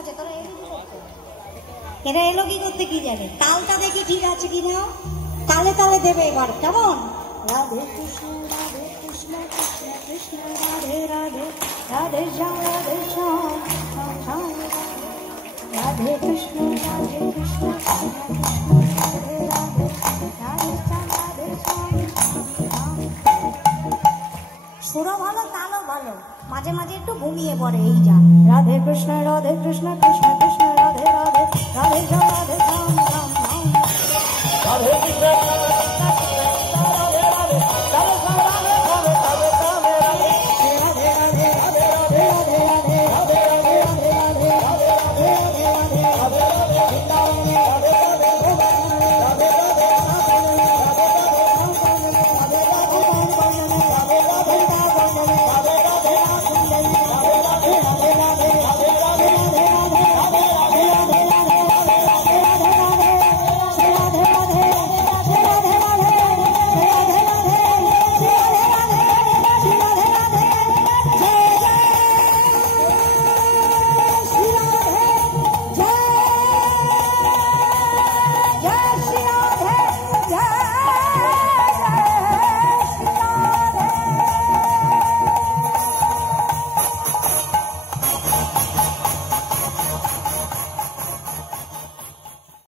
আছে, তোরা এরা এলো কি করতে কি জানে, তালটা দেখি ঠিক আছে কি না, তালে তালে দেবে এবার, কেমন? রাধে কৃষ্ণ কৃষ্ণ কৃষ্ণ রাধে রাধে, রাধে শ্যাম রাধে শ্যাম, রাধে কৃষ্ণ কৃষ্ণ রাধে রাধে, রাধে শ্যাম রাধে শ্যাম। সুরও ভালো, তালও ভালো, মাঝে মাঝে একটু ঘুমিয়ে পড়ে এই যা। রাধে কৃষ্ণ কৃষ্ণ কৃষ্ণ কৃষ্ণ রাধে রাধে, রাধে শ্যাম রাধে